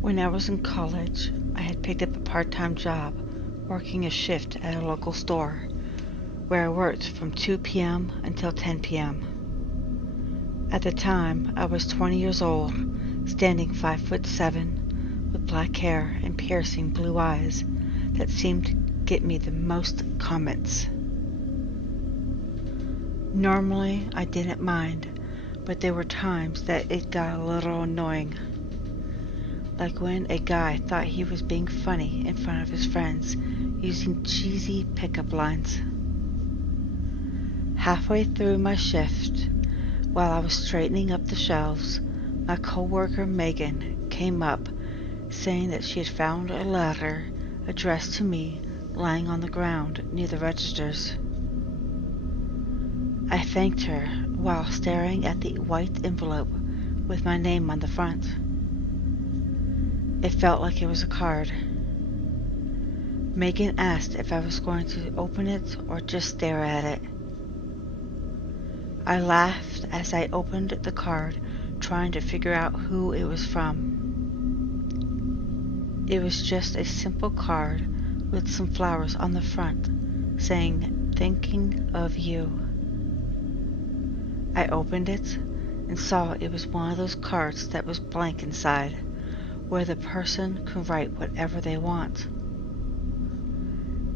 When I was in college, I had picked up a part-time job working a shift at a local store where I worked from 2 p.m. until 10 p.m. At the time, I was 20 years old, standing 5'7", with black hair and piercing blue eyes that seemed to get me the most comments. Normally, I didn't mind, but there were times that it got a little annoying. Like when a guy thought he was being funny in front of his friends using cheesy pickup lines. Halfway through my shift, while I was straightening up the shelves, my coworker Megan came up saying that she had found a letter addressed to me lying on the ground near the registers. I thanked her while staring at the white envelope with my name on the front. It felt like it was a card. Megan asked if I was going to open it or just stare at it. I laughed as I opened the card, trying to figure out who it was from. It was just a simple card with some flowers on the front saying, "Thinking of you." I opened it and saw it was one of those cards that was blank inside, where the person can write whatever they want.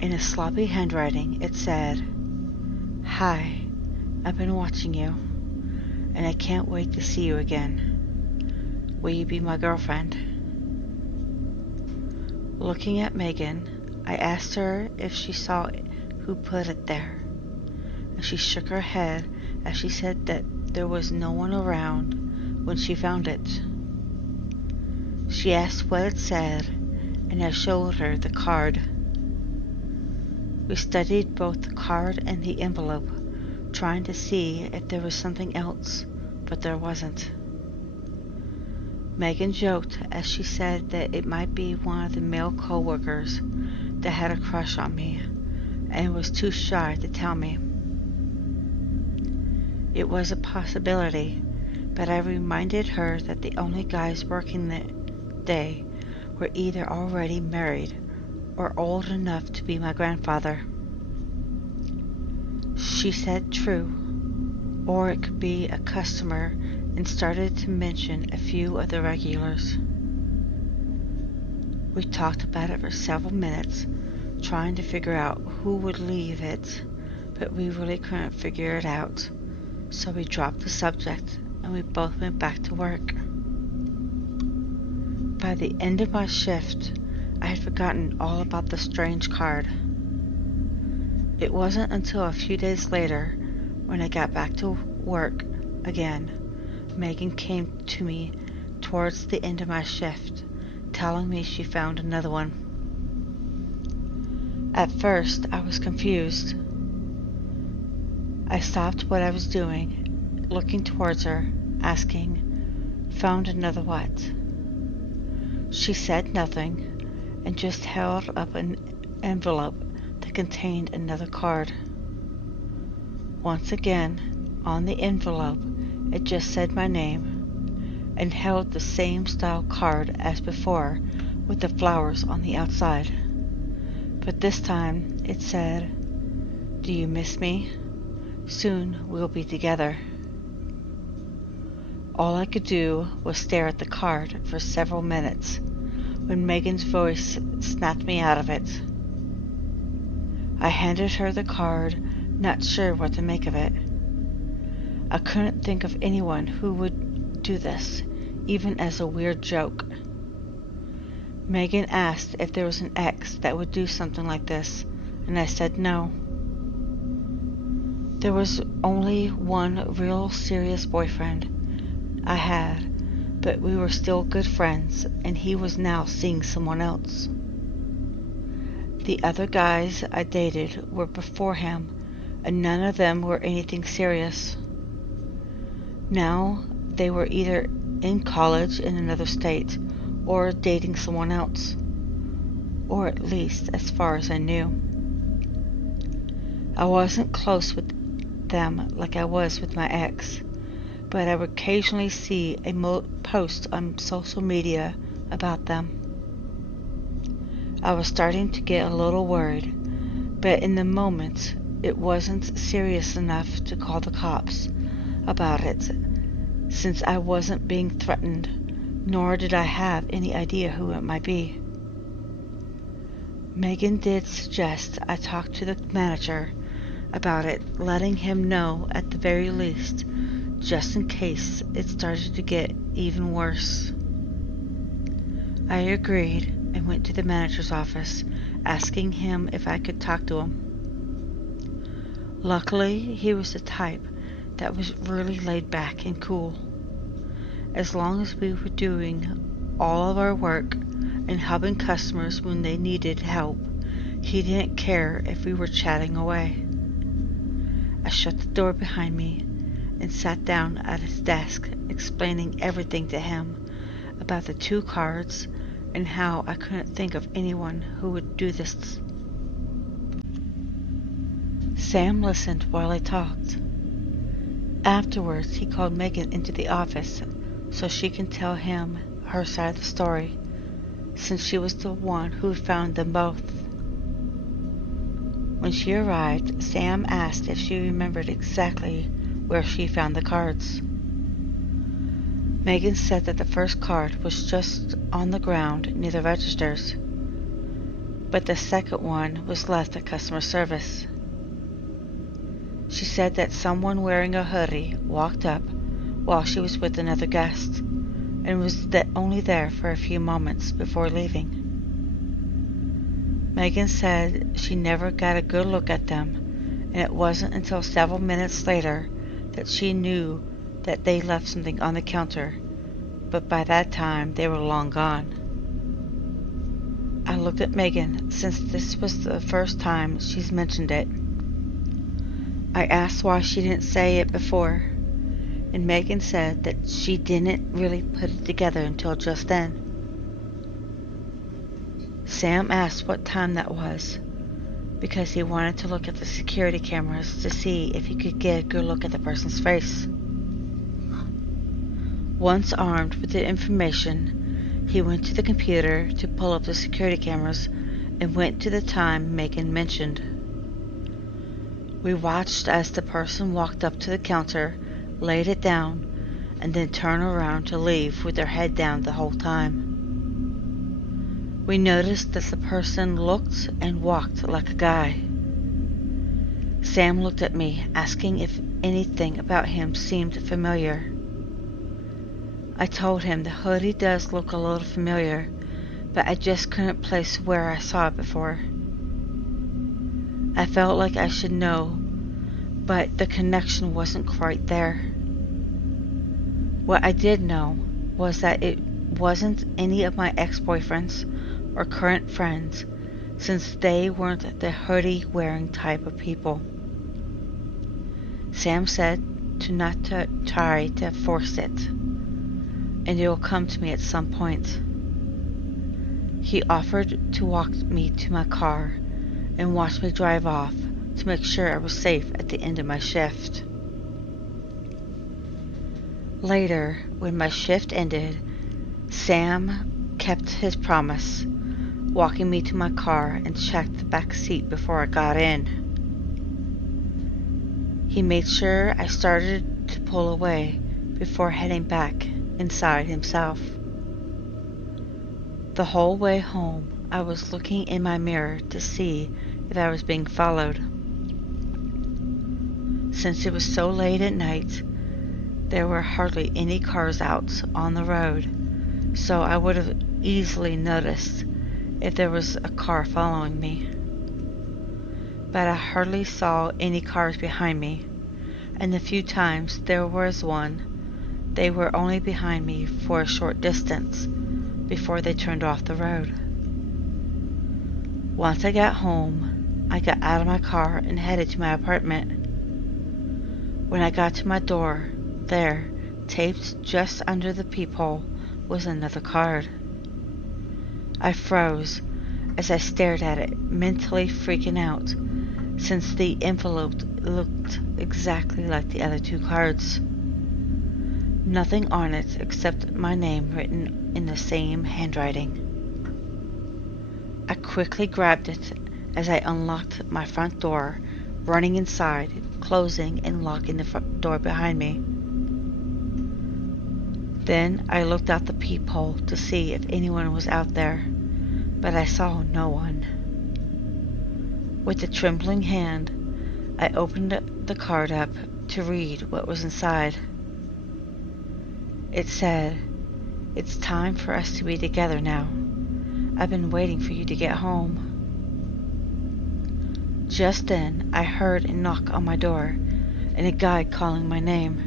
In a sloppy handwriting, it said, "Hi, I've been watching you, and I can't wait to see you again. Will you be my girlfriend?" Looking at Megan, I asked her if she saw who put it there, and she shook her head as she said that there was no one around when she found it. She asked what it said, and I showed her the card. We studied both the card and the envelope, trying to see if there was something else, but there wasn't. Megan joked as she said that it might be one of the male co-workers that had a crush on me and was too shy to tell me. It was a possibility, but I reminded her that the only guys working that day were either already married or old enough to be my grandfather. She said true, or it could be a customer, and started to mention a few of the regulars. We talked about it for several minutes, trying to figure out who would leave it, but we really couldn't figure it out, so we dropped the subject and we both went back to work. By the end of my shift, I had forgotten all about the strange card. It wasn't until a few days later, when I got back to work again, Megan came to me towards the end of my shift, telling me she found another one. At first, I was confused. I stopped what I was doing, looking towards her, asking, "Found another what?" She said nothing, and just held up an envelope that contained another card. Once again, on the envelope, it just said my name, and held the same style card as before, with the flowers on the outside. But this time, it said, "Do you miss me? Soon we'll be together." All I could do was stare at the card for several minutes, when Megan's voice snapped me out of it. I handed her the card, not sure what to make of it. I couldn't think of anyone who would do this, even as a weird joke. Megan asked if there was an ex that would do something like this, and I said no. There was only one real serious boyfriend I had, but we were still good friends, and he was now seeing someone else. The other guys I dated were before him, and none of them were anything serious. Now they were either in college in another state or dating someone else, or at least as far as I knew. I wasn't close with them like I was with my ex, but I would occasionally see a post on social media about them. I was starting to get a little worried, but in the moment, it wasn't serious enough to call the cops about it, since I wasn't being threatened, nor did I have any idea who it might be. Megan did suggest I talk to the manager about it, letting him know at the very least, just in case it started to get even worse. I agreed and went to the manager's office, asking him if I could talk to him. Luckily, he was the type that was really laid back and cool. As long as we were doing all of our work and helping customers when they needed help, he didn't care if we were chatting away. I shut the door behind me and sat down at his desk, explaining everything to him about the 2 cards and how I couldn't think of anyone who would do this. Sam listened while I talked. Afterwards, he called Megan into the office so she can tell him her side of the story, since she was the one who found them both. When she arrived, Sam asked if she remembered exactly where she found the cards. Megan said that the first card was just on the ground near the registers, but the second one was left at customer service. She said that someone wearing a hoodie walked up while she was with another guest, and was only there for a few moments before leaving. Megan said she never got a good look at them, and it wasn't until several minutes later that she knew that they left something on the counter, but by that time they were long gone. I looked at Megan, since this was the first time she's mentioned it. I asked why she didn't say it before, and Megan said that she didn't really put it together until just then. Sam asked what time that was, because he wanted to look at the security cameras to see if he could get a good look at the person's face. Once armed with the information, he went to the computer to pull up the security cameras and went to the time Megan mentioned. We watched as the person walked up to the counter, laid it down, and then turned around to leave with their head down the whole time. We noticed that the person looked and walked like a guy. Sam looked at me, asking if anything about him seemed familiar. I told him the hoodie does look a little familiar, but I just couldn't place where I saw it before. I felt like I should know, but the connection wasn't quite there. What I did know was that it wasn't any of my ex-boyfriends or current friends, since they weren't the hoodie-wearing type of people. Sam said to not to try to force it, and it will come to me at some point. He offered to walk me to my car and watch me drive off to make sure I was safe at the end of my shift. Later, when my shift ended, Sam kept his promise, walking me to my car and checked the back seat before I got in. He made sure I started to pull away before heading back inside himself. The whole way home, I was looking in my mirror to see if I was being followed. Since it was so late at night, there were hardly any cars out on the road, so I would have easily noticed if there was a car following me. But I hardly saw any cars behind me, and the few times there was one, they were only behind me for a short distance before they turned off the road. Once I got home, I got out of my car and headed to my apartment. When I got to my door, there, taped just under the peephole, was another card. I froze as I stared at it, mentally freaking out, since the envelope looked exactly like the other 2 cards. Nothing on it except my name written in the same handwriting. I quickly grabbed it as I unlocked my front door, running inside, closing and locking the front door behind me. Then I looked out the peephole to see if anyone was out there, but I saw no one. With a trembling hand, I opened the card up to read what was inside. It said, "It's time for us to be together now. I've been waiting for you to get home." Just then, I heard a knock on my door and a guy calling my name.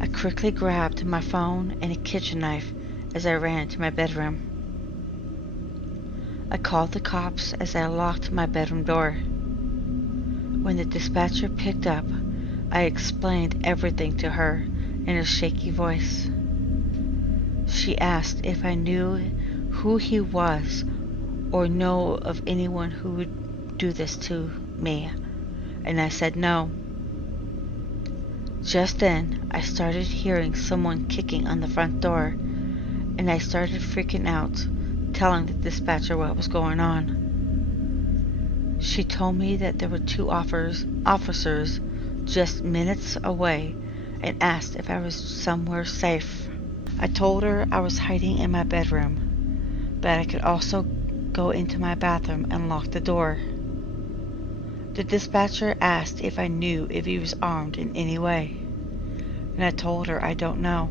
I quickly grabbed my phone and a kitchen knife as I ran to my bedroom. I called the cops as I locked my bedroom door. When the dispatcher picked up, I explained everything to her in a shaky voice. She asked if I knew who he was or know of anyone who would do this to me, and I said no. Just then, I started hearing someone kicking on the front door, and I started freaking out, telling the dispatcher what was going on. She told me that there were two officers just minutes away and asked if I was somewhere safe. I told her I was hiding in my bedroom, but I could also go into my bathroom and lock the door. The dispatcher asked if I knew if he was armed in any way, and I told her I don't know,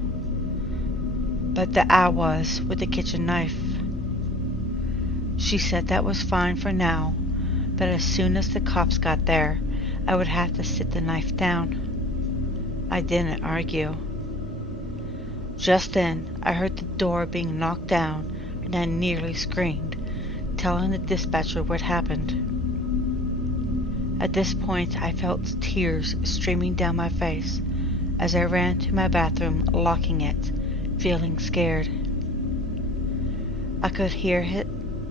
but that I was with the kitchen knife. She said that was fine for now, but as soon as the cops got there, I would have to sit the knife down. I didn't argue. Just then, I heard the door being knocked down, and I nearly screamed, telling the dispatcher what happened. At this point, I felt tears streaming down my face as I ran to my bathroom, locking it, feeling scared. I could hear him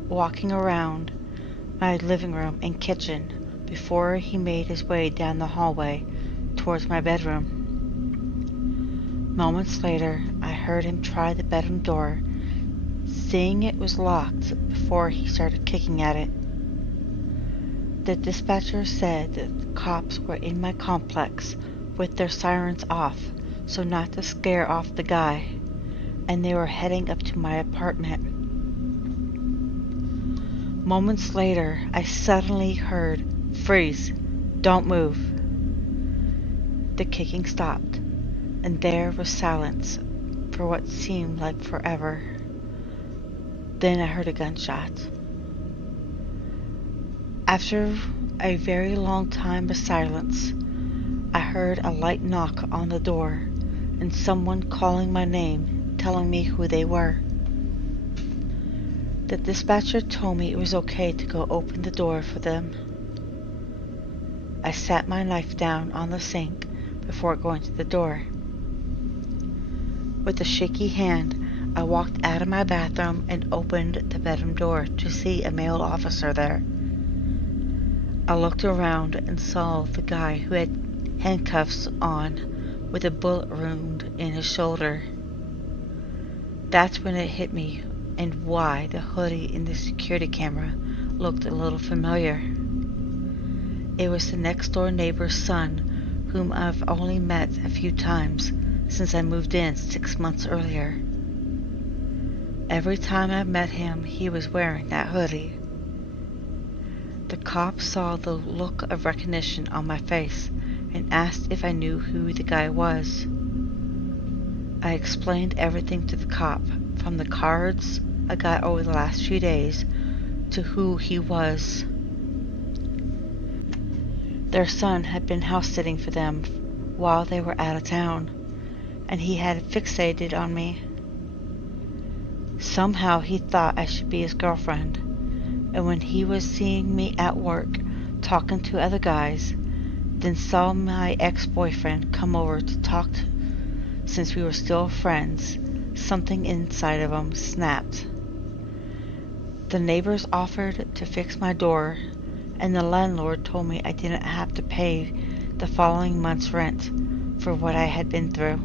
walking around my living room and kitchen before he made his way down the hallway towards my bedroom. Moments later, I heard him try the bedroom door, seeing it was locked before he started kicking at it. The dispatcher said that the cops were in my complex with their sirens off, so not to scare off the guy, and they were heading up to my apartment. Moments later, I suddenly heard, "Freeze! Don't move!" The kicking stopped, and there was silence for what seemed like forever. Then I heard a gunshot. After a very long time of silence, I heard a light knock on the door and someone calling my name, telling me who they were. The dispatcher told me it was okay to go open the door for them. I sat my knife down on the sink before going to the door. With a shaky hand, I walked out of my bathroom and opened the bedroom door to see a male officer there. I looked around and saw the guy who had handcuffs on with a bullet wound in his shoulder. That's when it hit me and why the hoodie in the security camera looked a little familiar. It was the next door neighbor's son, whom I've only met a few times since I moved in 6 months earlier. Every time I met him, he was wearing that hoodie. The cop saw the look of recognition on my face and asked if I knew who the guy was. I explained everything to the cop, from the cards I got over the last few days to who he was. Their son had been house sitting for them while they were out of town, and he had fixated on me. Somehow he thought I should be his girlfriend, and when he was seeing me at work talking to other guys, then saw my ex-boyfriend come over to talk since we were still friends, something inside of him snapped. The neighbors offered to fix my door, and the landlord told me I didn't have to pay the following month's rent for what I had been through.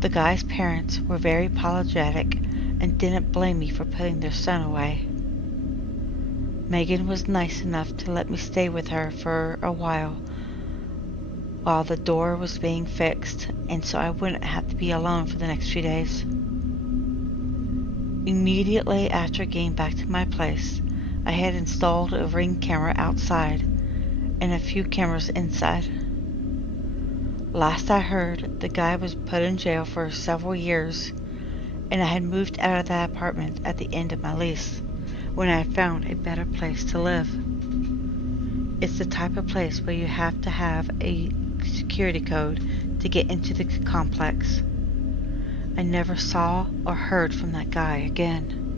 The guy's parents were very apologetic and didn't blame me for putting their son away. Megan was nice enough to let me stay with her for a while the door was being fixed, and so I wouldn't have to be alone for the next few days. Immediately after getting back to my place, I had installed a Ring camera outside and a few cameras inside. Last I heard, the guy was put in jail for several years, and I had moved out of that apartment at the end of my lease when I had found a better place to live. It's the type of place where you have to have a security code to get into the complex. I never saw or heard from that guy again.